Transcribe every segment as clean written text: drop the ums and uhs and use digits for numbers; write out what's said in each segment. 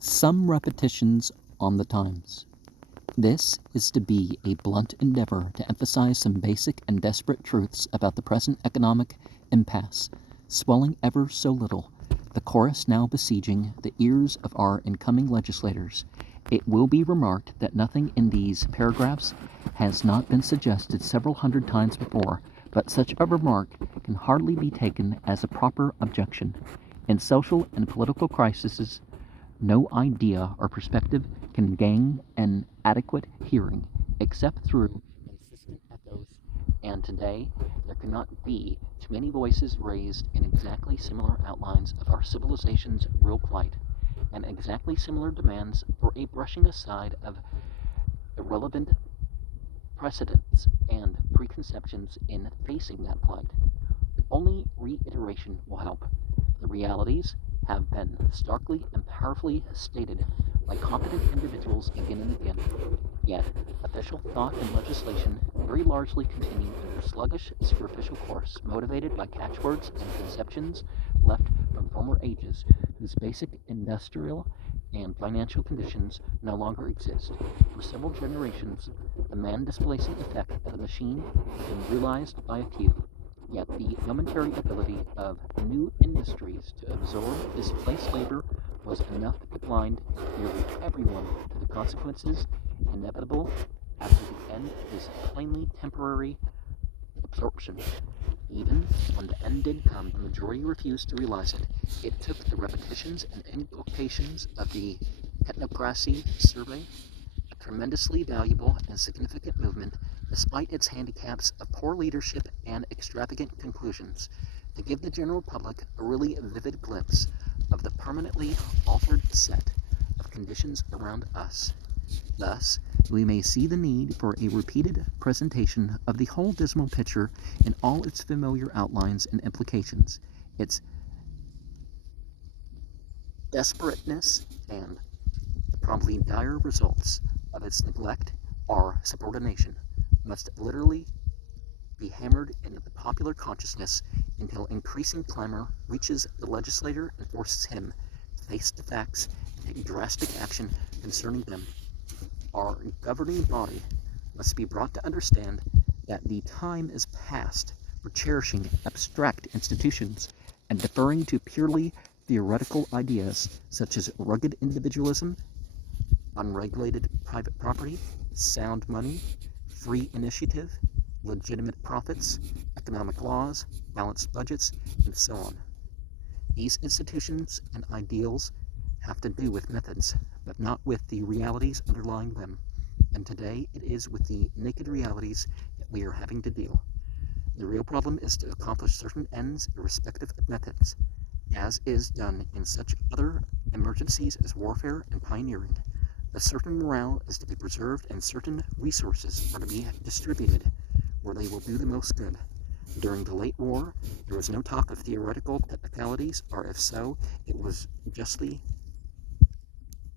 Some repetitions on the times. This is to be a blunt endeavor to emphasize some basic and desperate truths about the present economic impasse, swelling ever so little, the chorus now besieging the ears of our incoming legislators. It will be remarked that nothing in these paragraphs has not been suggested several hundred times before, but such a remark can hardly be taken as a proper objection. In social and political crises, no idea or perspective can gain an adequate hearing except through insistent echoes, and today there cannot be too many voices raised in exactly similar outlines of our civilization's real plight, and exactly similar demands for a brushing aside of irrelevant precedents and preconceptions in facing that plight. Only reiteration will help. The realities have been starkly and powerfully stated by competent individuals again and again, yet official thought and legislation very largely continue in their sluggish, superficial course, motivated by catchwords and conceptions left from former ages whose basic industrial and financial conditions no longer exist. For several generations, the man-displacing effect of the machine has been realized by a few. Yet the momentary ability of new industries to absorb displaced labor was enough to blind nearly everyone to the consequences inevitable after the end is plainly temporary absorption. Even when the end did come, the majority refused to realize it. It took the repetitions and invocations of the technocracy survey, a tremendously valuable and significant movement, despite its handicaps of poor leadership and extravagant conclusions, to give the general public a really vivid glimpse of the permanently altered set of conditions around us. Thus, we may see the need for a repeated presentation of the whole dismal picture in all its familiar outlines and implications, its desperateness, and the probably dire results of its neglect or subordination must literally be hammered into the popular consciousness until increasing clamor reaches the legislator and forces him to face the facts and take drastic action concerning them. Our governing body must be brought to understand that the time is past for cherishing abstract institutions and deferring to purely theoretical ideas such as rugged individualism, unregulated private property, sound money, free initiative, legitimate profits, economic laws, balanced budgets, and so on. These institutions and ideals have to do with methods, but not with the realities underlying them. And today it is with the naked realities that we are having to deal. The real problem is to accomplish certain ends irrespective of methods, as is done in such other emergencies as warfare and pioneering. A certain morale is to be preserved and certain resources are to be distributed where they will do the most good. During the late war, there was no talk of theoretical technicalities, or if so, it was justly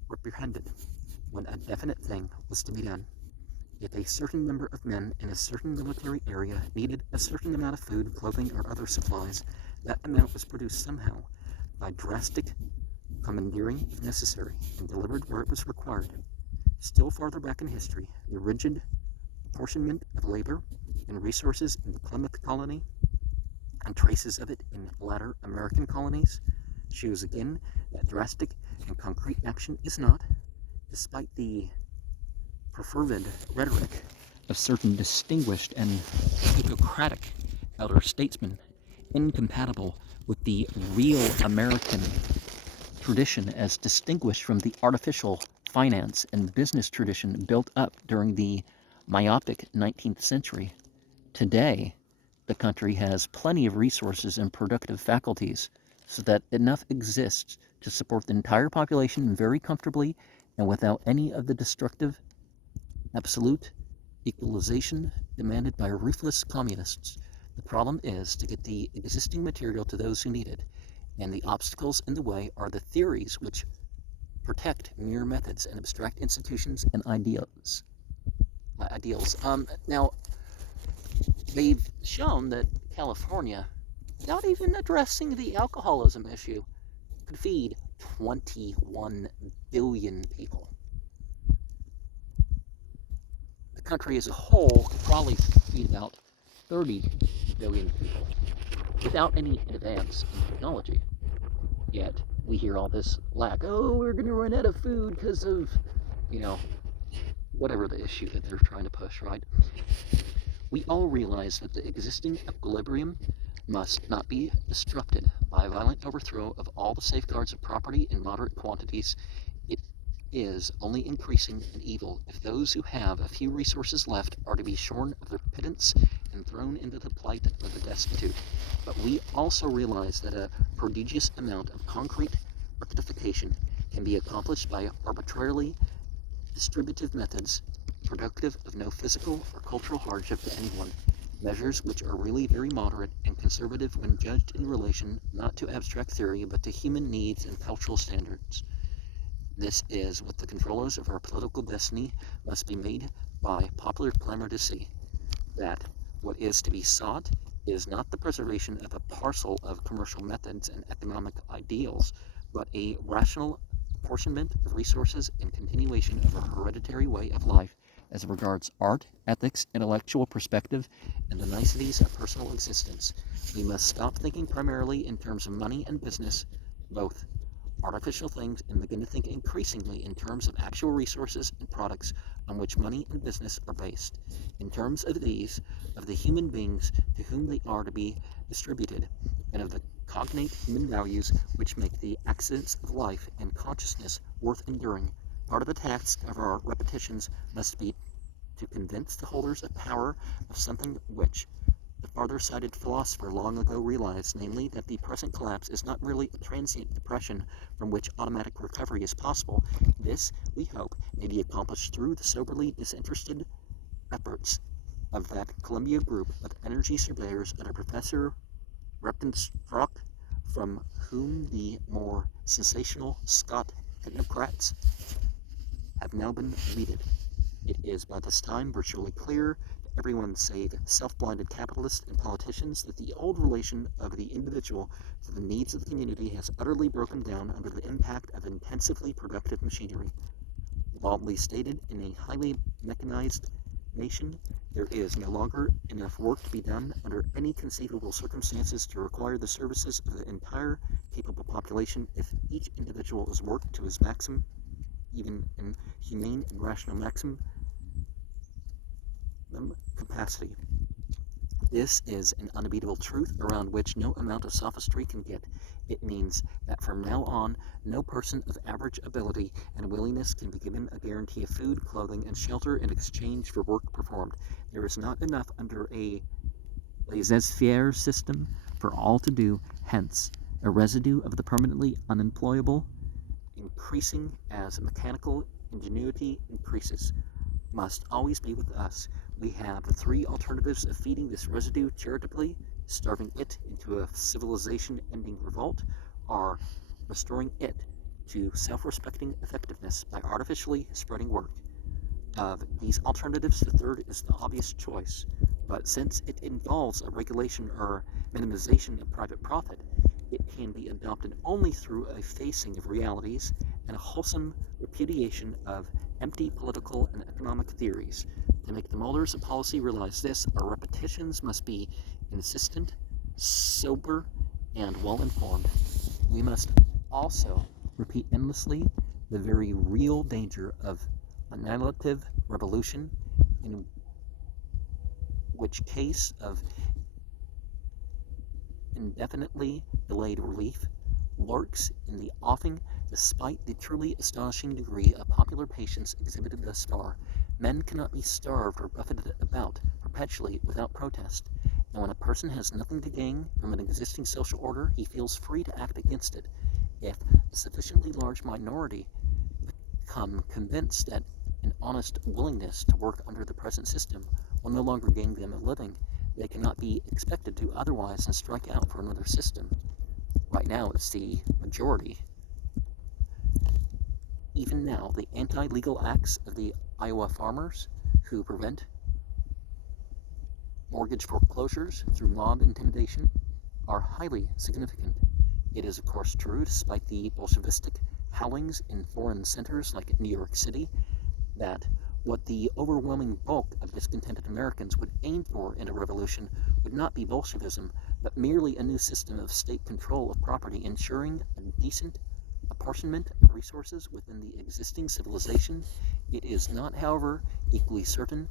reprehended when a definite thing was to be done. If a certain number of men in a certain military area needed a certain amount of food, clothing, or other supplies, that amount was produced somehow by drastic commandeering if necessary, and delivered where it was required. Still farther back in history, the rigid apportionment of labor and resources in the Plymouth colony, and traces of it in latter American colonies, shows again that drastic and concrete action is not, despite the perfervid rhetoric of certain distinguished and plutocratic elder statesmen, incompatible with the real American tradition as distinguished from the artificial finance and business tradition built up during the myopic 19th century. Today, the country has plenty of resources and productive faculties so that enough exists to support the entire population very comfortably and without any of the destructive, absolute equalization demanded by ruthless communists. The problem is to get the existing material to those who need it, and the obstacles in the way are the theories which protect mere methods and abstract institutions and ideals. Now, they've shown that California, without even addressing the alcoholism issue, could feed 21 billion people. The country as a whole could probably feed about 30 billion people without any advance in technology. Yet we hear all this lack. Oh, we're going to run out of food because of, whatever the issue that they're trying to push, right? We all realize that the existing equilibrium must not be disrupted by a violent overthrow of all the safeguards of property in moderate quantities. It is only increasing in evil if those who have a few resources left are to be shorn of their pittance and thrown into the plight of the destitute. But we also realize that a prodigious amount of concrete rectification can be accomplished by arbitrarily distributive methods productive of no physical or cultural hardship to anyone, measures which are really very moderate and conservative when judged in relation not to abstract theory but to human needs and cultural standards. This is what the controllers of our political destiny must be made by popular clamor to see, that what is to be sought is not the preservation of a parcel of commercial methods and economic ideals, but a rational apportionment of resources and continuation of a hereditary way of life as regards art, ethics, intellectual perspective, and the niceties of personal existence. We must stop thinking primarily in terms of money and business, both artificial things, and begin to think increasingly in terms of actual resources and products on which money and business are based. In terms of these, of the human beings to whom they are to be distributed, and of the cognate human values which make the accidents of life and consciousness worth enduring. Part of the task of our repetitions must be to convince the holders of power of something which the farther-sighted philosopher long ago realized, namely that the present collapse is not merely a transient depression from which automatic recovery is possible. This, we hope, may be accomplished through the soberly disinterested efforts of that Columbia group of energy surveyors under Professor Repton-Strock, from whom the more sensational Scott technocrats have now been weeded. It is by this time virtually clear to everyone save self-blinded capitalists and politicians that the old relation of the individual to the needs of the community has utterly broken down under the impact of intensively productive machinery. Baldly stated, in a highly mechanized nation, there is no longer enough work to be done under any conceivable circumstances to require the services of the entire capable population if each individual is worked to his maximum, even in humane and rational maximum capacity. This is an unbeatable truth around which no amount of sophistry can get. It means that from now on, no person of average ability and willingness can be given a guarantee of food, clothing, and shelter in exchange for work performed. There is not enough under a laissez-faire system for all to do, hence, a residue of the permanently unemployable, increasing as mechanical ingenuity increases, must always be with us. We have the three alternatives of feeding this residue charitably, starving it into a civilization-ending revolt, or restoring it to self-respecting effectiveness by artificially spreading work. Of these alternatives, the third is the obvious choice, but since it involves a regulation or minimization of private profit, it can be adopted only through a facing of realities and a wholesome repudiation of empty political and economic theories. To make the molders of policy realize this, our repetitions must be insistent, sober, and well-informed. We must also repeat endlessly the very real danger of annihilative revolution, in which case of indefinitely delayed relief lurks in the offing, despite the truly astonishing degree of popular patience exhibited thus far. Men cannot be starved or buffeted about perpetually without protest, and when a person has nothing to gain from an existing social order, he feels free to act against it. If a sufficiently large minority become convinced that an honest willingness to work under the present system will no longer gain them a living, they cannot be expected to otherwise than strike out for another system. Right now, it's the majority. Even now, the anti-legal acts of the Iowa farmers who prevent mortgage foreclosures through mob intimidation are highly significant. It is of course true, despite the Bolshevistic howlings in foreign centers like New York City, that what the overwhelming bulk of discontented Americans would aim for in a revolution would not be Bolshevism, but merely a new system of state control of property, ensuring a decent apportionment of resources within the existing civilization. It is not, however, equally certain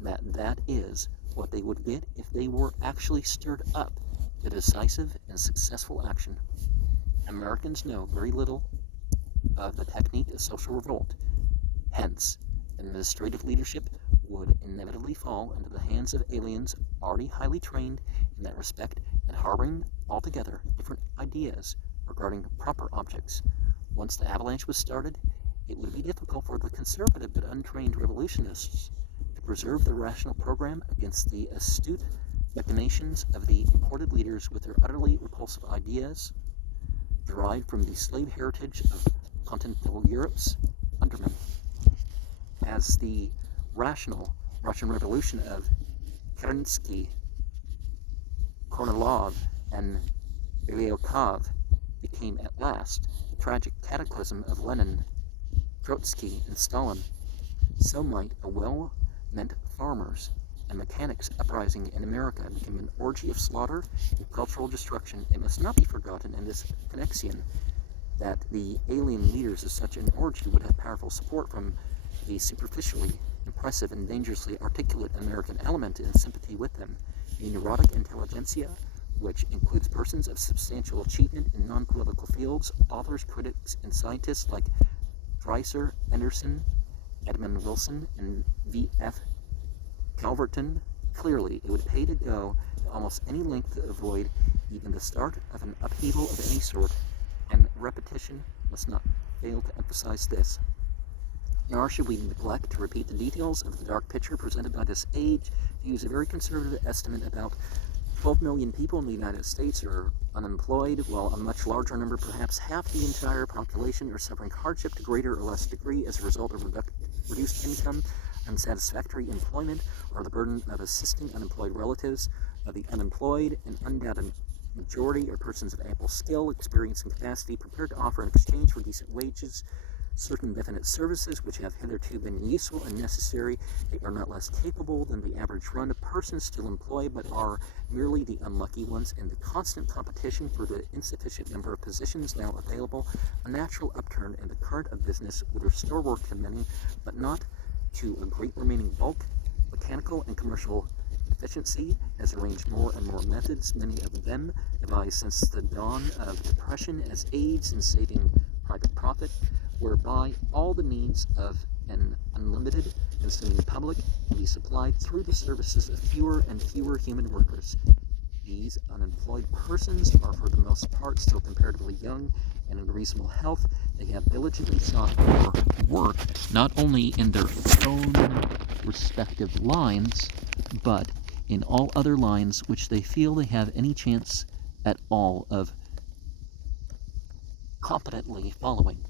that that is what they would get if they were actually stirred up to decisive and successful action. Americans know very little of the technique of social revolt. Hence, administrative leadership would inevitably fall into the hands of aliens already highly trained in that respect and harboring altogether different ideas regarding proper objects. Once the avalanche was started, it would be difficult for the conservative but untrained revolutionists to preserve the rational program against the astute machinations of the imported leaders with their utterly repulsive ideas derived from the slave heritage of continental Europe's undermen. As the rational Russian Revolution of Kerensky, Kornilov, and Ilyukov became at last the tragic cataclysm of Lenin, Trotsky, and Stalin, so might a well-meant farmers and mechanics uprising in America became an orgy of slaughter and cultural destruction. It must not be forgotten in this connection that the alien leaders of such an orgy would have powerful support from the superficially impressive and dangerously articulate American element in sympathy with them, the neurotic intelligentsia, which includes persons of substantial achievement in non-political fields, authors, critics, and scientists like Dreiser, Anderson, Edmund Wilson, and V.F. Calverton. Clearly, it would pay to go to almost any length to avoid even the start of an upheaval of any sort, and repetition must not fail to emphasize this. Nor should we neglect to repeat the details of the dark picture presented by this age. To use a very conservative estimate, about 12 million people in the United States are unemployed, while a much larger number, perhaps half the entire population, are suffering hardship to greater or less degree as a result of reduced income, unsatisfactory employment, or the burden of assisting unemployed relatives of the unemployed. An undoubted majority are persons of ample skill, experience, and capacity, prepared to offer in exchange for decent wages certain definite services which have hitherto been useful and necessary. They are not less capable than the average run of persons still employed, but are merely the unlucky ones in the constant competition for the insufficient number of positions now available. A natural upturn in the current of business would restore work to many, but not to a great remaining bulk. Mechanical and commercial efficiency has arranged more and more methods, many of them devised since the dawn of depression, as aids in saving private profit, whereby all the needs of an unlimited consuming public can be supplied through the services of fewer and fewer human workers. These unemployed persons are for the most part still comparatively young and in reasonable health. They have diligently sought for work not only in their own respective lines, but in all other lines which they feel they have any chance at all of competently following,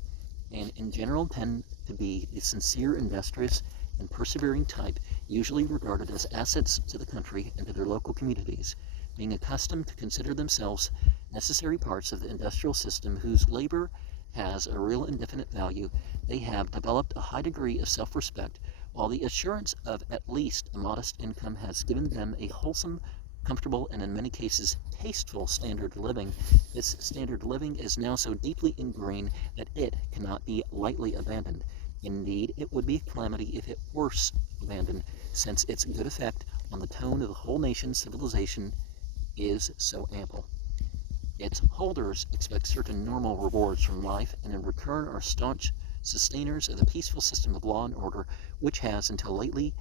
and in general tend to be the sincere, industrious, and persevering type, usually regarded as assets to the country and to their local communities, being accustomed to consider themselves necessary parts of the industrial system whose labor has a real and definite value. They have developed a high degree of self-respect, while the assurance of at least a modest income has given them a wholesome, comfortable, and in many cases tasteful standard of living. This standard of living is now so deeply ingrained that it cannot be lightly abandoned. Indeed, it would be a calamity if it were abandoned, since its good effect on the tone of the whole nation's civilization is so ample. Its holders expect certain normal rewards from life, and in return are staunch sustainers of the peaceful system of law and order which has until lately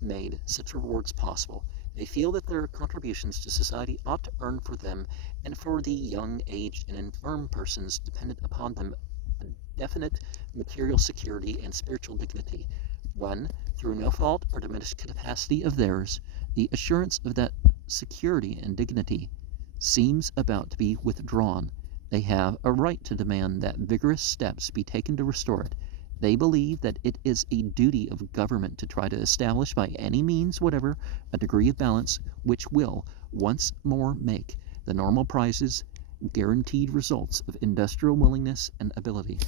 made such rewards possible. They feel that their contributions to society ought to earn for them and for the young, aged, and infirm persons dependent upon them a definite material security and spiritual dignity, when, through no fault or diminished capacity of theirs, the assurance of that security and dignity seems about to be withdrawn. They have a right to demand that vigorous steps be taken to restore it. They believe that it is a duty of government to try to establish by any means whatever a degree of balance which will once more make the normal prices guaranteed results of industrial willingness and ability.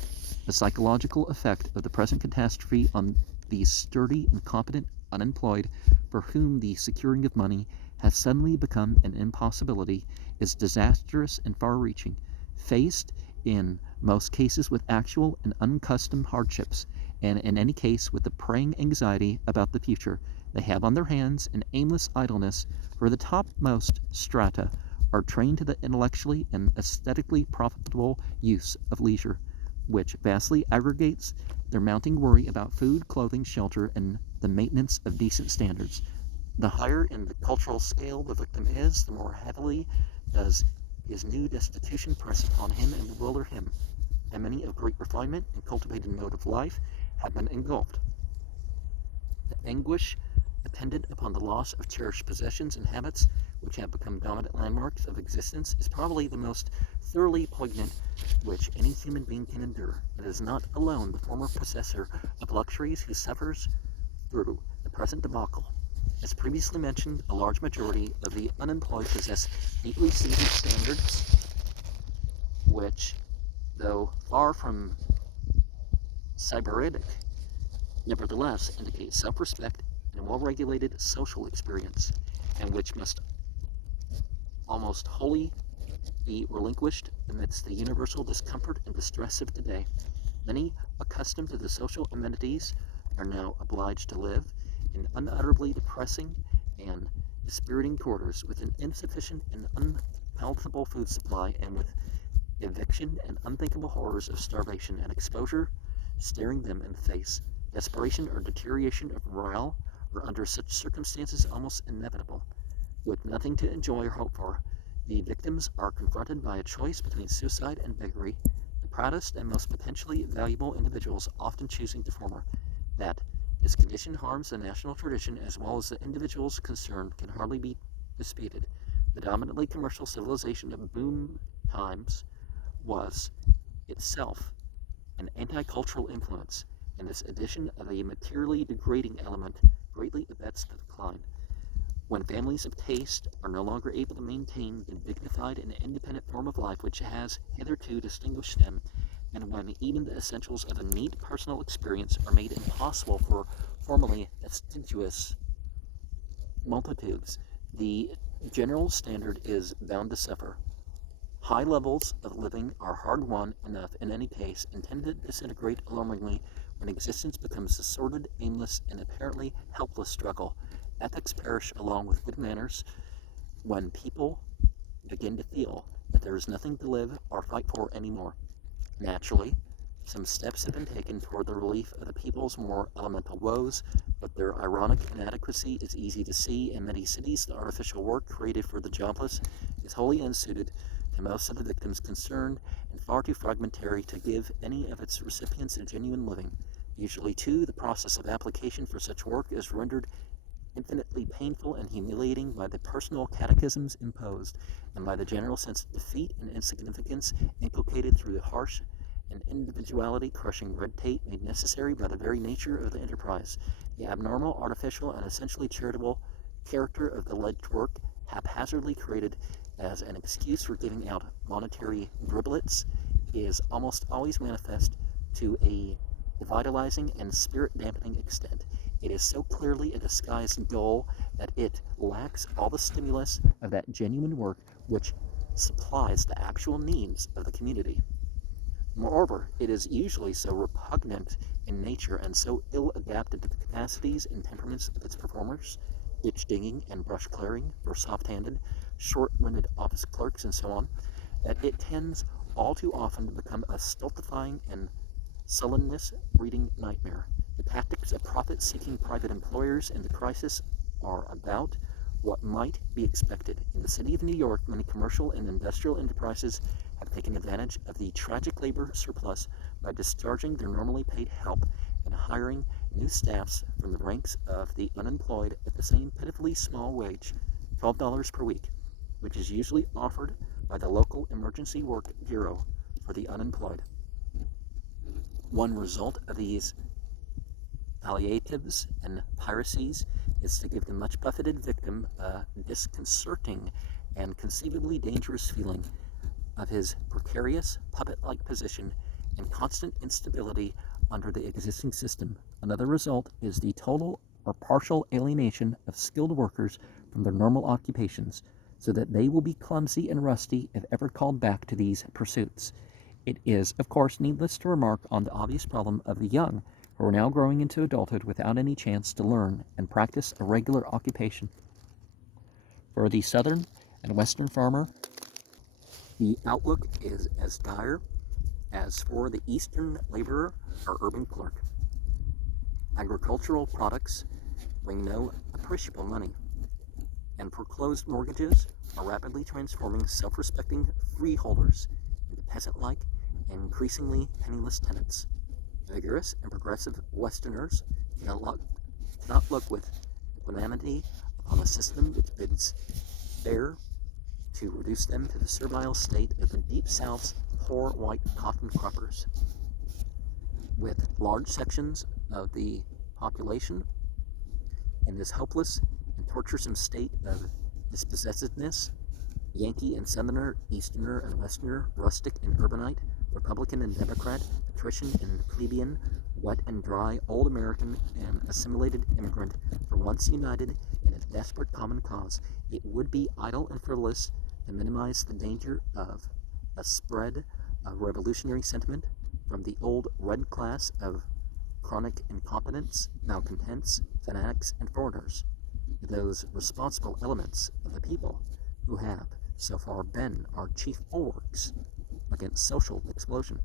The psychological effect of the present catastrophe on these sturdy and competent unemployed, for whom the securing of money has suddenly become an impossibility, is disastrous and far-reaching. Faced in most cases with actual and unaccustomed hardships, and in any case with the preying anxiety about the future, they have on their hands an aimless idleness, for the topmost strata are trained to the intellectually and aesthetically profitable use of leisure, which vastly aggregates their mounting worry about food, clothing, shelter, and the maintenance of decent standards. The higher in the cultural scale the victim is, the more heavily does his new destitution press upon him and bewilder him, and many of great refinement and cultivated mode of life have been engulfed. The anguish attendant upon the loss of cherished possessions and habits, which have become dominant landmarks of existence, is probably the most thoroughly poignant which any human being can endure. It is not alone the former possessor of luxuries who suffers through the present debacle. As previously mentioned, a large majority of the unemployed possess neatly seated standards, which, though far from sybaritic, nevertheless indicate self-respect and well-regulated social experience, and which must almost wholly be relinquished amidst the universal discomfort and distress of today. Many, accustomed to the social amenities, are now obliged to live in unutterably depressing and dispiriting quarters, with an insufficient and unpalatable food supply, and with eviction and unthinkable horrors of starvation and exposure staring them in the face. Desperation or deterioration of morale are under such circumstances almost inevitable. With nothing to enjoy or hope for, the victims are confronted by a choice between suicide and beggary, the proudest and most potentially valuable individuals often choosing the former. That this condition harms the national tradition as well as the individuals concerned can hardly be disputed. The dominantly commercial civilization of boom times was itself an anti-cultural influence, and this addition of a materially degrading element greatly abets the decline. When families of taste are no longer able to maintain the dignified and independent form of life which has hitherto distinguished them, and when even the essentials of a neat personal experience are made impossible for formerly fastidious multitudes, the general standard is bound to suffer. High levels of living are hard-won enough in any case, and tend to disintegrate alarmingly when existence becomes a sordid, aimless, and apparently helpless struggle. Ethics perish along with good manners when people begin to feel that there is nothing to live or fight for anymore. Naturally, some steps have been taken toward the relief of the people's more elemental woes, but their ironic inadequacy is easy to see. In many cities, the artificial work created for the jobless is wholly unsuited to most of the victims concerned, and far too fragmentary to give any of its recipients a genuine living. Usually, too, the process of application for such work is rendered infinitely painful and humiliating by the personal catechisms imposed, and by the general sense of defeat and insignificance inculcated through the harsh and individuality-crushing red tape made necessary by the very nature of the enterprise. The abnormal, artificial, and essentially charitable character of the alleged work, haphazardly created as an excuse for giving out monetary driblets, is almost always manifest to a vitalizing and spirit-dampening extent. It is so clearly a disguised goal that it lacks all the stimulus of that genuine work which supplies the actual needs of the community. Moreover, it is usually so repugnant in nature and so ill-adapted to the capacities and temperaments of its performers, ditch digging and brush clearing for soft-handed, short-winded office clerks and so on, that it tends all too often to become a stultifying and sullenness-breeding nightmare. The tactics of profit-seeking private employers in the crisis are about what might be expected. In the city of New York, many commercial and industrial enterprises have taken advantage of the tragic labor surplus by discharging their normally paid help and hiring new staffs from the ranks of the unemployed at the same pitifully small wage, $12 per week, which is usually offered by the local emergency work bureau for the unemployed. One result of these palliatives and piracies is to give the much buffeted victim a disconcerting and conceivably dangerous feeling of his precarious puppet-like position and constant instability under the existing system. Another result is the total or partial alienation of skilled workers from their normal occupations, so that they will be clumsy and rusty if ever called back to these pursuits. It is, of course, needless to remark on the obvious problem of the young, who are now growing into adulthood without any chance to learn and practice a regular occupation. For the southern and western farmer, the outlook is as dire as for the eastern laborer or urban clerk. Agricultural products bring no appreciable money, and foreclosed mortgages are rapidly transforming self-respecting freeholders into peasant-like and increasingly penniless tenants. Vigorous and progressive Westerners cannot look with equanimity upon a system which bids fair to reduce them to the servile state of the Deep South's poor white cotton croppers. With large sections of the population in this hopeless and torturesome state of dispossessedness, Yankee and Southerner, Easterner and Westerner, rustic and urbanite, Republican and Democrat, patrician and plebeian, wet and dry, old American and assimilated immigrant, for once united in a desperate common cause, it would be idle and frivolous to minimize the danger of a spread of revolutionary sentiment from the old red class of chronic incompetents, malcontents, fanatics, and foreigners, to those responsible elements of the people who have so far been our chief bulwarks against social explosion.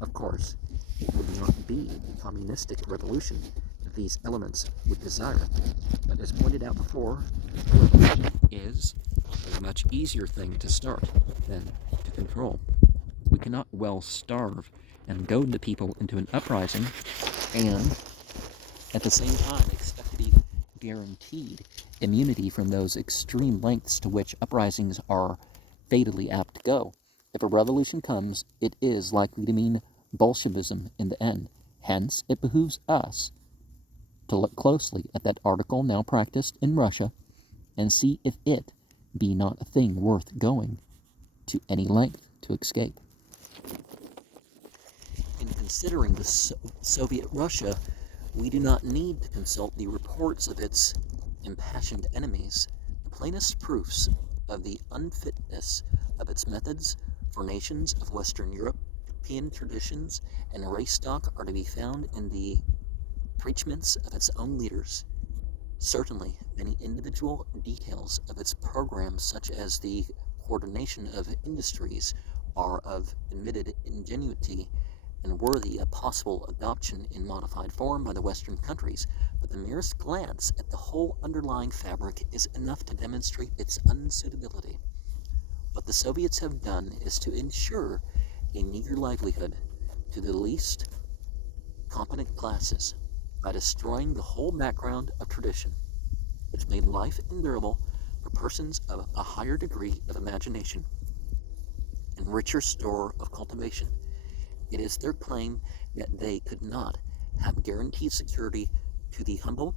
Of course, it would not be the communistic revolution that these elements would desire, but as pointed out before, a revolution is a much easier thing to start than to control. We cannot well starve and goad the people into an uprising and at the same time expect to be guaranteed immunity from those extreme lengths to which uprisings are fatally apt to go. If a revolution comes, it is likely to mean Bolshevism in the end. Hence, it behooves us to look closely at that article now practiced in Russia and see if it be not a thing worth going to any length to escape. In considering the Soviet Russia, we do not need to consult the reports of its impassioned enemies. The plainest proofs of the unfitness of its methods for nations of Western European traditions and race stock are to be found in the preachments of its own leaders. Certainly, many individual details of its program, such as the coordination of industries, are of admitted ingenuity and worthy of possible adoption in modified form by the Western countries, but the merest glance at the whole underlying fabric is enough to demonstrate its unsuitability. What the Soviets have done is to ensure a meager livelihood to the least competent classes by destroying the whole background of tradition, which made life endurable for persons of a higher degree of imagination and richer store of cultivation. It is their claim that they could not have guaranteed security to the humble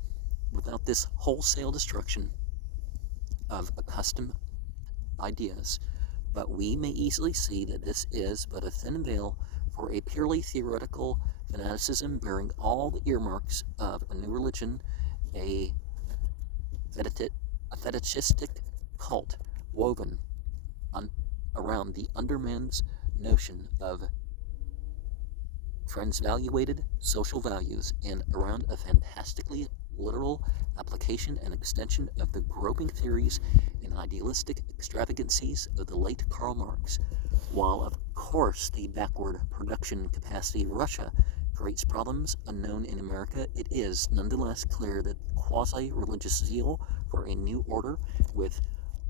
without this wholesale destruction of accustomed ideas, but we may easily see that this is but a thin veil for a purely theoretical fanaticism bearing all the earmarks of a new religion, a fetishistic cult woven around the underman's notion of transvaluated social values and around a fantastically literal application and extension of the groping theories and idealistic extravagancies of the late Karl Marx. While of course the backward production capacity of Russia creates problems unknown in America, it is nonetheless clear that quasi-religious zeal for a new order with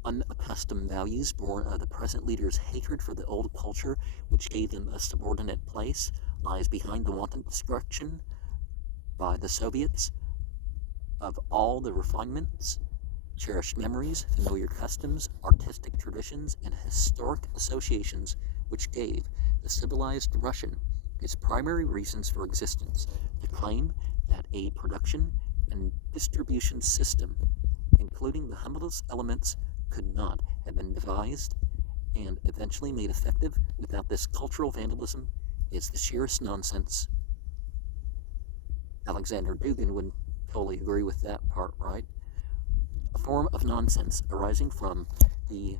unaccustomed values born of the present leaders' hatred for the old culture which gave them a subordinate place lies behind the wanton destruction by the Soviets of all the refinements, cherished memories, familiar customs, artistic traditions, and historic associations which gave the civilized Russian its primary reasons for existence, to claim that a production and distribution system, including the humblest elements, could not have been devised and eventually made effective without this cultural vandalism is the sheerest nonsense. Alexander Dugin would totally agree with that part, right? A form of nonsense arising from the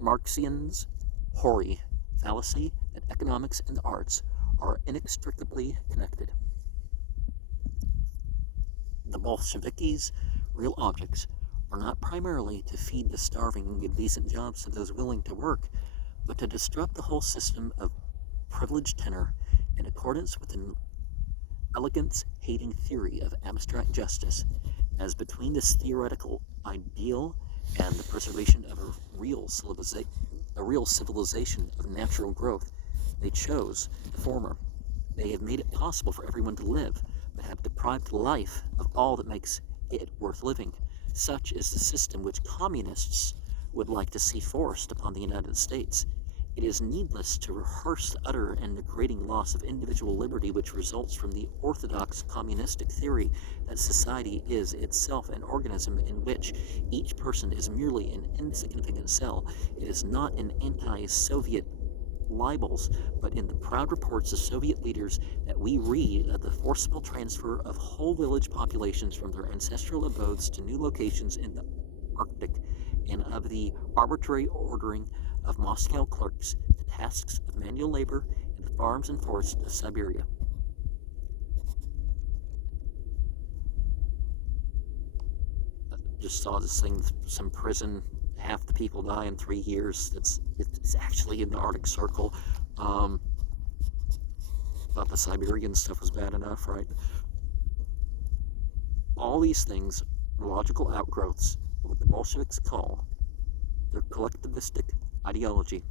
Marxians' hoary fallacy that economics and the arts are inextricably connected. The Bolsheviks' real objects are not primarily to feed the starving and give decent jobs to those willing to work, but to disrupt the whole system of privileged tenor in accordance with an elegance-hating theory of abstract justice, as between this theoretical ideal and the preservation of a real civilization of natural growth, they chose the former. They have made it possible for everyone to live, but have deprived life of all that makes it worth living. Such is the system which communists would like to see forced upon the United States. It is needless to rehearse the utter and degrading loss of individual liberty which results from the orthodox communistic theory that society is itself an organism in which each person is merely an insignificant cell. It is not in anti-Soviet libels, but in the proud reports of Soviet leaders that we read of the forcible transfer of whole village populations from their ancestral abodes to new locations in the Arctic, and of the arbitrary ordering of Moscow clerks to tasks of manual labor in the farms and forests of Siberia. Just saw this thing, some prison, half the people die in 3 years. It's actually in the Arctic Circle. Thought the Siberian stuff was bad enough, right? All these things are logical outgrowths of what the Bolsheviks call their collectivistic ideology,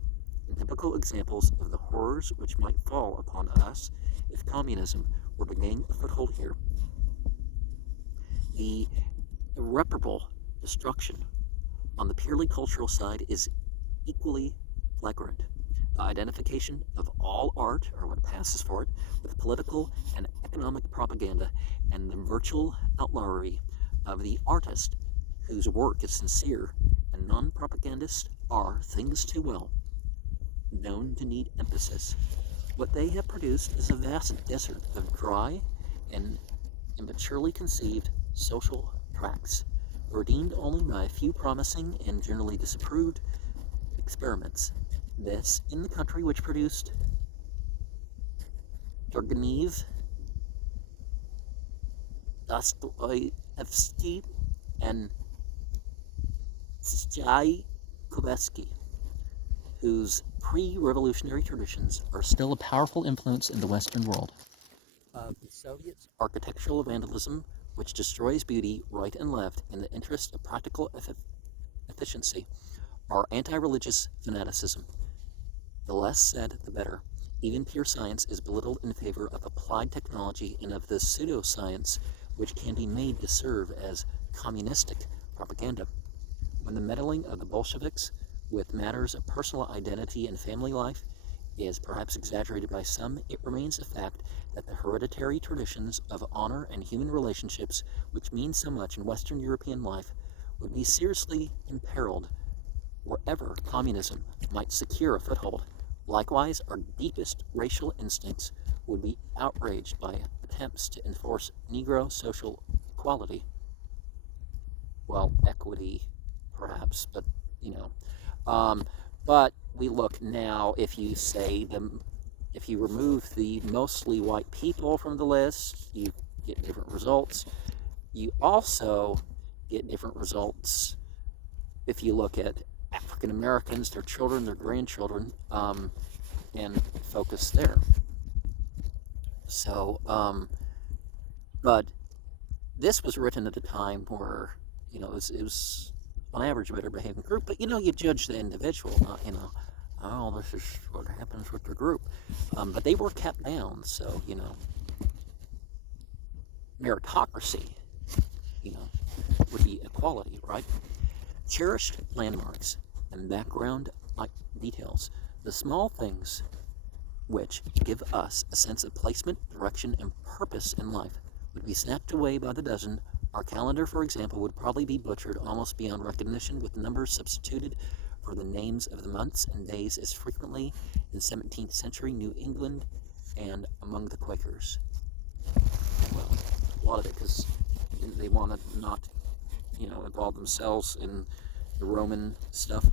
and typical examples of the horrors which might fall upon us if communism were to gain a foothold here. The irreparable destruction on the purely cultural side is equally flagrant. The identification of all art, or what passes for it, with political and economic propaganda, and the virtual outlawry of the artist whose work is sincere and non-propagandist are things too well known to need emphasis. What they have produced is a vast desert of dry and immaturely conceived social tracts, redeemed only by a few promising and generally disapproved experiments. This in the country which produced Turgenev, Dostoevsky, and Tchaikovsky, whose pre-revolutionary traditions are still a powerful influence in the Western world. The Soviets' architectural vandalism, which destroys beauty right and left in the interest of practical efficiency, are anti-religious fanaticism. The less said, the better. Even pure science is belittled in favor of applied technology and of the pseudoscience which can be made to serve as communistic propaganda. When the meddling of the Bolsheviks with matters of personal identity and family life is perhaps exaggerated by some, it remains a fact that the hereditary traditions of honor and human relationships, which mean so much in Western European life, would be seriously imperiled wherever communism might secure a foothold. Likewise, our deepest racial instincts would be outraged by attempts to enforce Negro social equality. Well, equity, perhaps, but but we look now, if you remove the mostly white people from the list, you get different results. You also get different results if you look at African Americans, their children, their grandchildren, and focus there. So, but this was written at a time where, it was on average a better behaving group, but you judge the individual, not, oh, this is what happens with the group. But they were kept down, so, meritocracy, would be equality, right? Cherished landmarks and background details, the small things which give us a sense of placement, direction, and purpose in life, would be snapped away by the dozen. Our calendar, for example, would probably be butchered almost beyond recognition, with numbers substituted for the names of the months and days as frequently in 17th century New England and among the Quakers. Well, a lot of it because they want to not, involve themselves in the Roman stuff.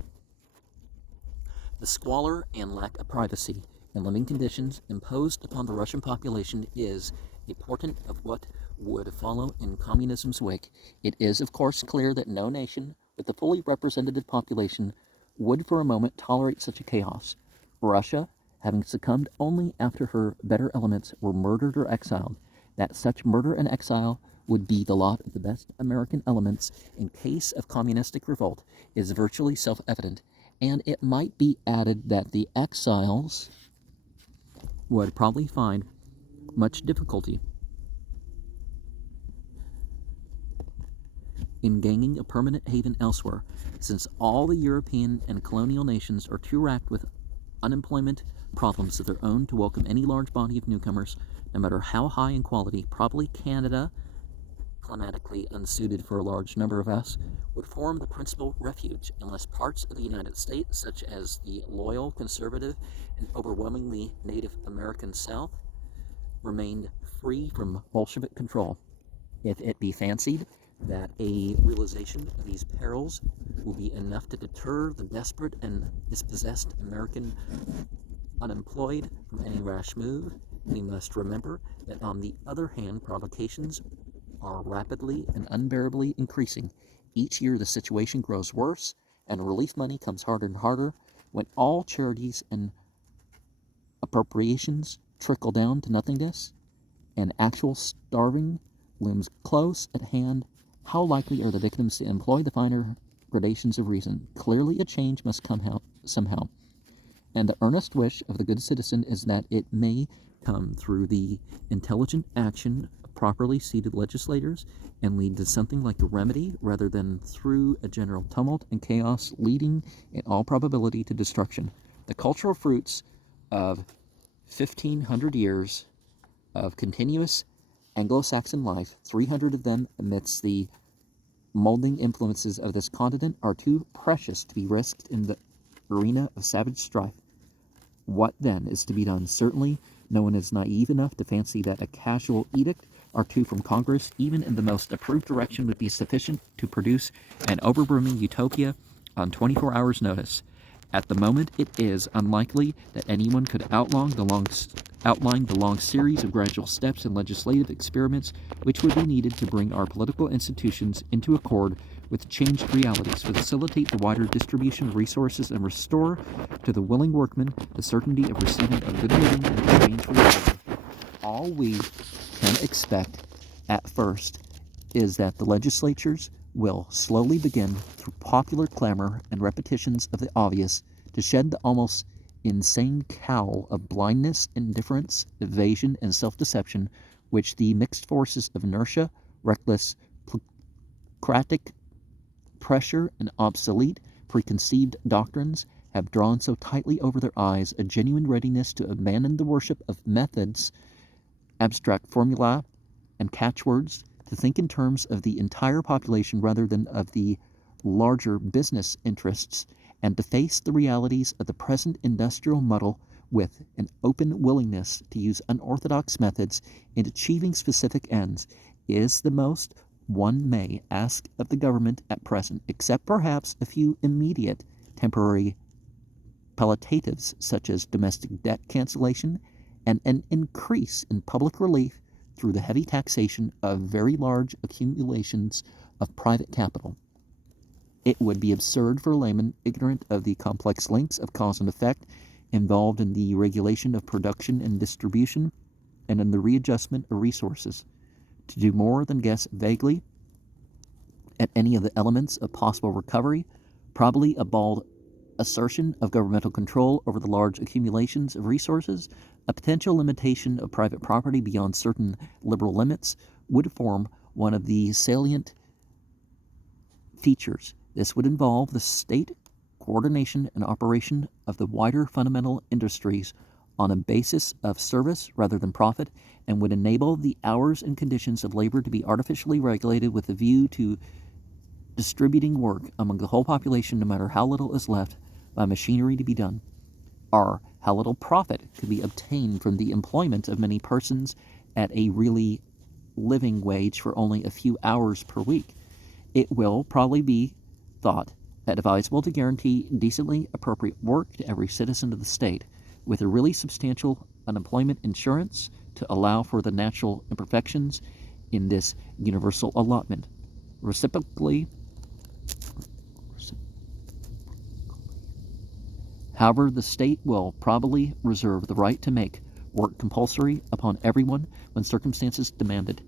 The squalor and lack of privacy and living conditions imposed upon the Russian population is a portent of what would follow in communism's wake. It is, of course, clear that no nation with a fully representative population would for a moment tolerate such a chaos. Russia, having succumbed only after her better elements were murdered or exiled, that such murder and exile would be the lot of the best American elements in case of communistic revolt is virtually self-evident, and it might be added that the exiles would probably find much difficulty in gaining a permanent haven elsewhere, since all the European and colonial nations are too racked with unemployment problems of their own to welcome any large body of newcomers, no matter how high in quality. Probably Canada, climatically unsuited for a large number of us, would form the principal refuge, unless parts of the United States, such as the loyal, conservative, and overwhelmingly Native American South, remained free from Bolshevik control. If it be fancied that a realization of these perils will be enough to deter the desperate and dispossessed American unemployed from any rash move, we must remember that on the other hand, provocations are rapidly and unbearably increasing. Each year the situation grows worse, and relief money comes harder and harder. When all charities and appropriations trickle down to nothingness, and actual starving looms close at hand, how likely are the victims to employ the finer gradations of reason? Clearly a change must come out somehow, and the earnest wish of the good citizen is that it may come through the intelligent action of properly seated legislators and lead to something like a remedy rather than through a general tumult and chaos leading in all probability to destruction. The cultural fruits of 1,500 years of continuous Anglo-Saxon life, 300 of them amidst the molding influences of this continent, are too precious to be risked in the arena of savage strife. What then is to be done? Certainly no one is naive enough to fancy that a casual edict or two from Congress, even in the most approved direction, would be sufficient to produce an overbrimming utopia on 24 hours' notice. At the moment, it is unlikely that anyone could outline the long series of gradual steps and legislative experiments which would be needed to bring our political institutions into accord with changed realities, facilitate the wider distribution of resources, and restore to the willing workman the certainty of receiving a good living in exchange for labor. All we can expect at first is that the legislatures will slowly begin, through popular clamor and repetitions of the obvious, to shed the almost insane cowl of blindness, indifference, evasion, and self-deception which the mixed forces of inertia, reckless plutocratic pressure, and obsolete preconceived doctrines have drawn so tightly over their eyes. A genuine readiness to abandon the worship of methods, abstract formulae, and catchwords, to think in terms of the entire population rather than of the larger business interests, and to face the realities of the present industrial muddle with an open willingness to use unorthodox methods in achieving specific ends, is the most one may ask of the government at present, except perhaps a few immediate temporary palliatives such as domestic debt cancellation and an increase in public relief through the heavy taxation of very large accumulations of private capital. It would be absurd for a layman ignorant of the complex links of cause and effect involved in the regulation of production and distribution and in the readjustment of resources to do more than guess vaguely at any of the elements of possible recovery, probably a bald assertion of governmental control over the large accumulations of resources, a potential limitation of private property beyond certain liberal limits, would form one of the salient features. This would involve the state coordination and operation of the wider fundamental industries on a basis of service rather than profit, and would enable the hours and conditions of labor to be artificially regulated with a view to distributing work among the whole population no matter how little is left by machinery to be done, or how little profit could be obtained from the employment of many persons at a really living wage for only a few hours per week, it will probably be thought advisable to guarantee decently appropriate work to every citizen of the state, with a really substantial unemployment insurance to allow for the natural imperfections in this universal allotment. Reciprocally, however, the state will probably reserve the right to make work compulsory upon everyone when circumstances demand it,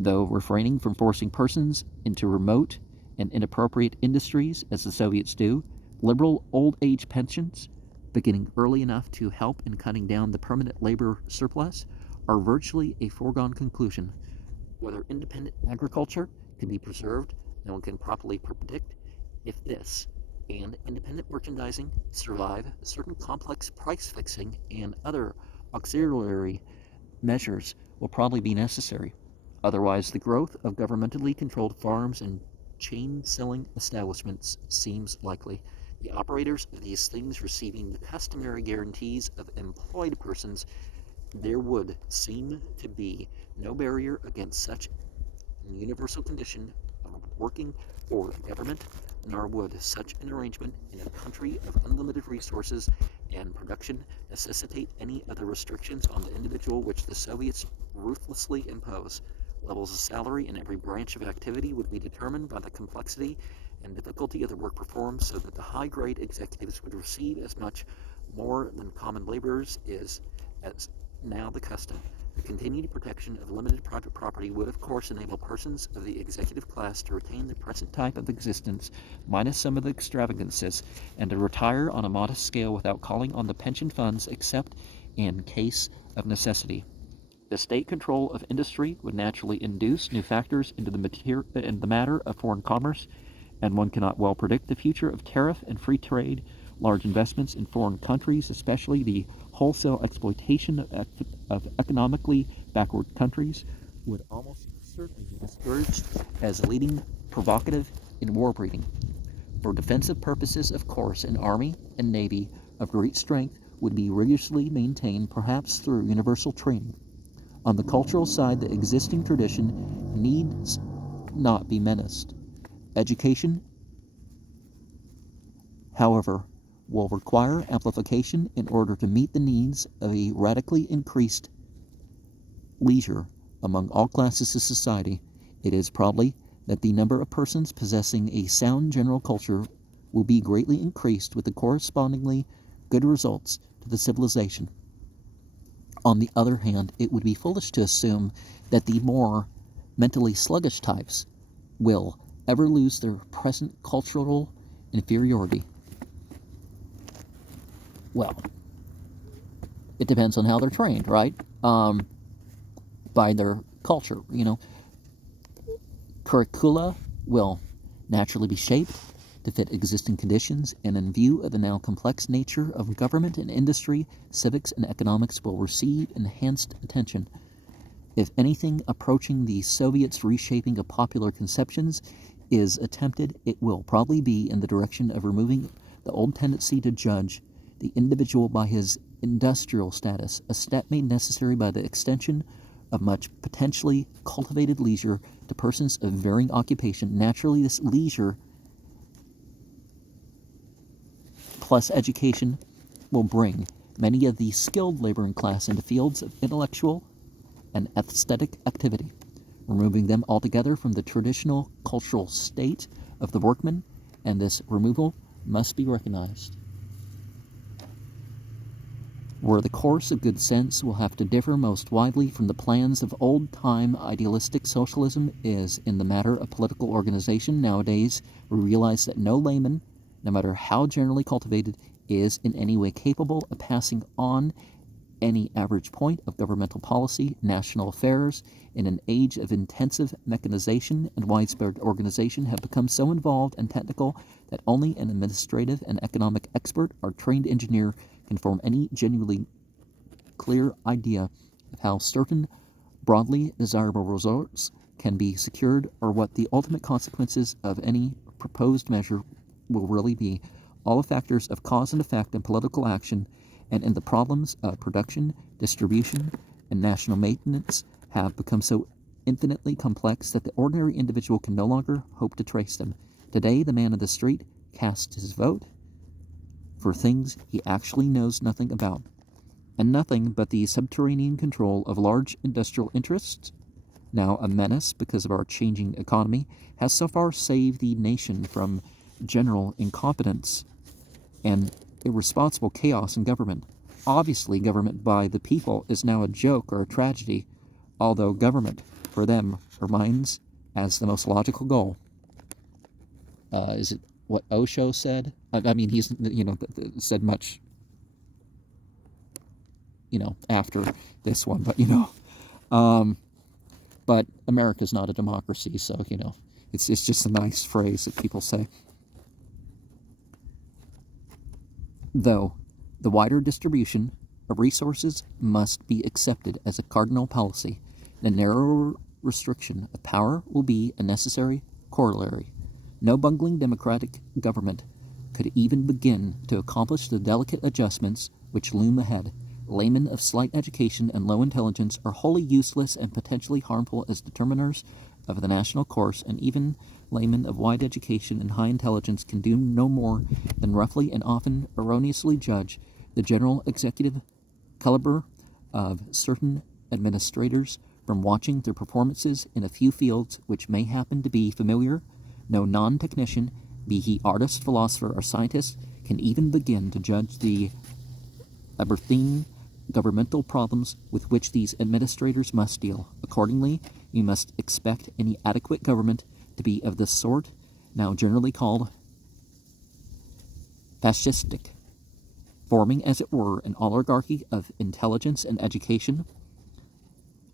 though refraining from forcing persons into remote and inappropriate industries as the Soviets do. Liberal old age pensions, beginning early enough to help in cutting down the permanent labor surplus, are virtually a foregone conclusion. Whether independent agriculture can be preserved, no one can properly predict. If this and independent merchandising survive, certain complex price fixing and other auxiliary measures will probably be necessary. Otherwise, the growth of governmentally controlled farms and chain selling establishments seems likely. The operators of these things receiving the customary guarantees of employed persons, there would seem to be no barrier against such an universal condition of working for the government, nor would such an arrangement in a country of unlimited resources and production necessitate any of the restrictions on the individual which the Soviets ruthlessly impose. Levels of salary in every branch of activity would be determined by the complexity and difficulty of the work performed, so that the high-grade executives would receive as much more than common laborers is as now the custom. The continued protection of limited private property would, of course, enable persons of the executive class to retain the present type of existence, minus some of the extravagances, and to retire on a modest scale without calling on the pension funds except in case of necessity. The state control of industry would naturally induce new factors into the matter of foreign commerce, and one cannot well predict the future of tariff and free trade. Large investments in foreign countries, especially the wholesale exploitation of economically backward countries, would almost certainly be discouraged as leading provocative in war breeding. For defensive purposes, of course, an army and navy of great strength would be rigorously maintained, perhaps through universal training. On the cultural side, the existing tradition needs not be menaced. Education, however, will require amplification in order to meet the needs of a radically increased leisure among all classes of society. It is probably that the number of persons possessing a sound general culture will be greatly increased, with the correspondingly good results to the civilization. On the other hand, it would be foolish to assume that the more mentally sluggish types will ever lose their present cultural inferiority. Well, it depends on how they're trained, right? By their culture, Curricula will naturally be shaped to fit existing conditions, and in view of the now complex nature of government and industry, civics and economics will receive enhanced attention. If anything approaching the Soviets' reshaping of popular conceptions is attempted, it will probably be in the direction of removing the old tendency to judge the individual by his industrial status, a step made necessary by the extension of much potentially cultivated leisure to persons of varying occupation. Naturally, this leisure plus education will bring many of the skilled laboring class into fields of intellectual and aesthetic activity, removing them altogether from the traditional cultural state of the workman, and this removal must be recognized. Where the course of good sense will have to differ most widely from the plans of old-time idealistic socialism is in the matter of political organization. Nowadays, we realize that no layman, no matter how generally cultivated, is in any way capable of passing on any average point of governmental policy. National affairs, in an age of intensive mechanization and widespread organization, have become so involved and technical that only an administrative and economic expert or trained engineer can form any genuinely clear idea of how certain broadly desirable results can be secured, or what the ultimate consequences of any proposed measure will really be. all the factors of cause and effect in political action and in the problems of production, distribution, and national maintenance have become so infinitely complex that the ordinary individual can no longer hope to trace them. Today, the man of the street casts his vote for things he actually knows nothing about, and nothing but the subterranean control of large industrial interests, now a menace because of our changing economy, has so far saved the nation from general incompetence and irresponsible chaos in government. Obviously, government by the people is now a joke or a tragedy, although government, for them, remains as the most logical goal. Is it what Osho said? I mean, he's, said much, after this one, but, but America's not a democracy, so, it's just a nice phrase that people say. Though the wider distribution of resources must be accepted as a cardinal policy, the narrower restriction of power will be a necessary corollary. No bungling democratic government could even begin to accomplish the delicate adjustments which loom ahead. Laymen of slight education and low intelligence are wholly useless and potentially harmful as determiners of the national course, and even laymen of wide education and high intelligence can do no more than roughly and often erroneously judge the general executive caliber of certain administrators from watching their performances in a few fields which may happen to be familiar. No non-technician, be he artist, philosopher, or scientist, can even begin to judge the labyrinthine governmental problems with which these administrators must deal. Accordingly, we must expect any adequate government to be of the sort now generally called fascistic, forming, as it were, an oligarchy of intelligence and education.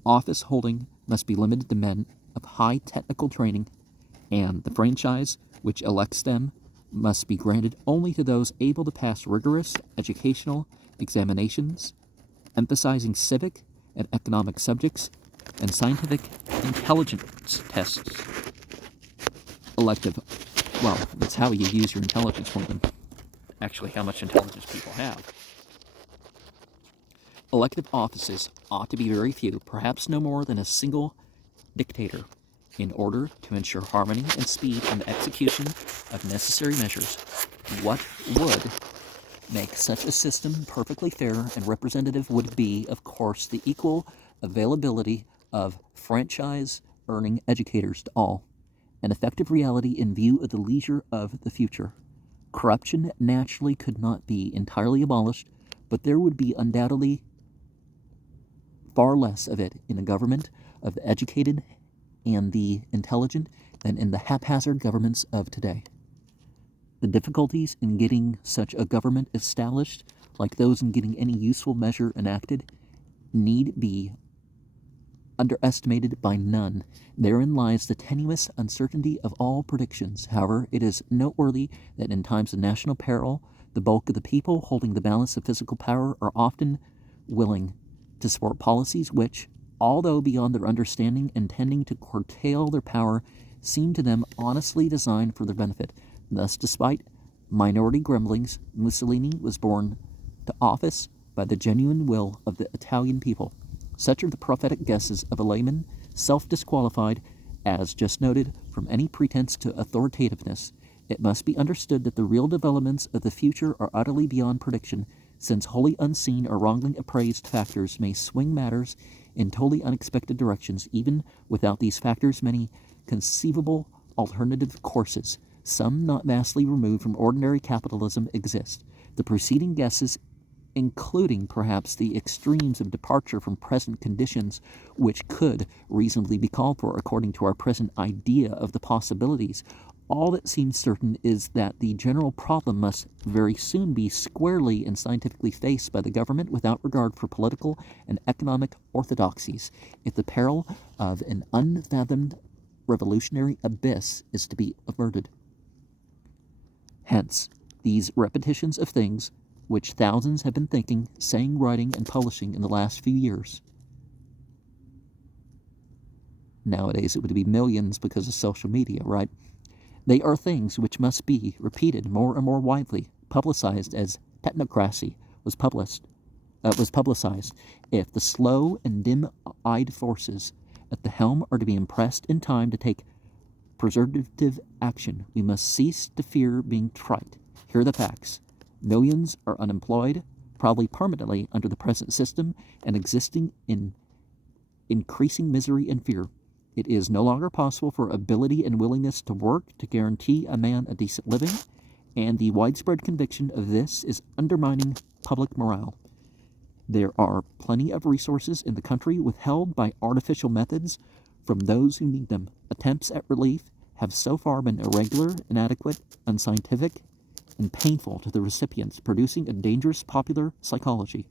Office holding must be limited to men of high technical training, and the franchise which elects them must be granted only to those able to pass rigorous educational examinations, emphasizing civic and economic subjects and scientific intelligence tests. Elective, well, that's how you use your intelligence more than actually how much intelligence people have. Elective offices ought to be very few, perhaps no more than a single dictator, in order to ensure harmony and speed in the execution of necessary measures. What would make such a system perfectly fair and representative would be, of course, the equal availability of franchise-earning educators to all, an effective reality in view of the leisure of the future. Corruption naturally could not be entirely abolished, but there would be undoubtedly far less of it in a government of the educated and the intelligent than in the haphazard governments of today. The difficulties in getting such a government established, like those in getting any useful measure enacted, need be underestimated by none. Therein lies the tenuous uncertainty of all predictions. However, it is noteworthy that in times of national peril, the bulk of the people holding the balance of physical power are often willing to support policies which, although beyond their understanding and tending to curtail their power, seem to them honestly designed for their benefit. Thus, despite minority grumblings, Mussolini was borne to office by the genuine will of the Italian people. Such are the prophetic guesses of a layman, self-disqualified, as just noted, from any pretense to authoritativeness. It must be understood that the real developments of the future are utterly beyond prediction, since wholly unseen or wrongly appraised factors may swing matters in totally unexpected directions. Even without these factors, many conceivable alternative courses, some not vastly removed from ordinary capitalism, exist. The preceding guesses, including perhaps the extremes of departure from present conditions which could reasonably be called for according to our present idea of the possibilities, all that seems certain is that the general problem must very soon be squarely and scientifically faced by the government without regard for political and economic orthodoxies, if the peril of an unfathomed revolutionary abyss is to be averted. Hence, these repetitions of things which thousands have been thinking, saying, writing, and publishing in the last few years. Nowadays it would be millions because of social media, right? They are things which must be repeated more and more widely, publicized as technocracy was publicized. If the slow and dim-eyed forces at the helm are to be impressed in time to take preservative action, we must cease to fear being trite. Here are the facts. Millions are unemployed, probably permanently under the present system, and existing in increasing misery and fear. It is no longer possible for ability and willingness to work to guarantee a man a decent living, and the widespread conviction of this is undermining public morale. There are plenty of resources in the country withheld by artificial methods from those who need them. Attempts at relief have so far been irregular, inadequate, unscientific, and painful to the recipients, producing a dangerous popular psychology.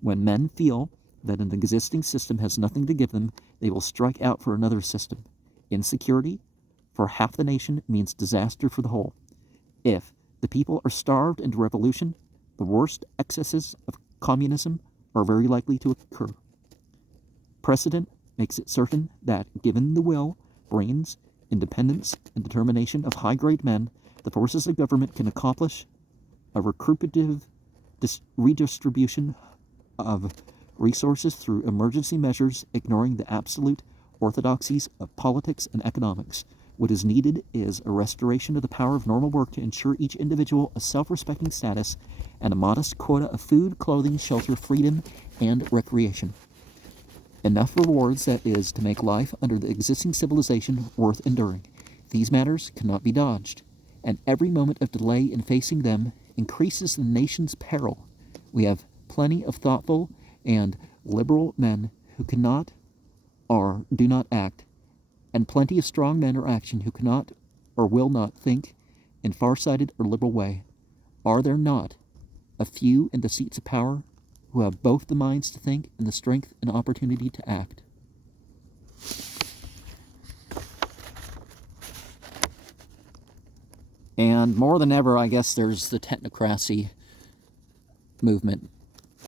When men feel that an existing system has nothing to give them, they will strike out for another system. Insecurity for half the nation means disaster for the whole. If the people are starved into revolution, the worst excesses of communism are very likely to occur. Precedent makes it certain that, given the will, brains, independence, and determination of high-grade men, the forces of government can accomplish a recuperative redistribution of resources through emergency measures, ignoring the absolute orthodoxies of politics and economics. What is needed is a restoration of the power of normal work to ensure each individual a self-respecting status and a modest quota of food, clothing, shelter, freedom, and recreation. Enough rewards, that is, to make life under the existing civilization worth enduring. These matters cannot be dodged, and every moment of delay in facing them increases the nation's peril. We have plenty of thoughtful and liberal men who cannot or do not act, and plenty of strong men or action who cannot or will not think in far-sighted or liberal way. Are there not a few in the seats of power who have both the minds to think and the strength and opportunity to act? And more than ever, I guess there's the technocracy movement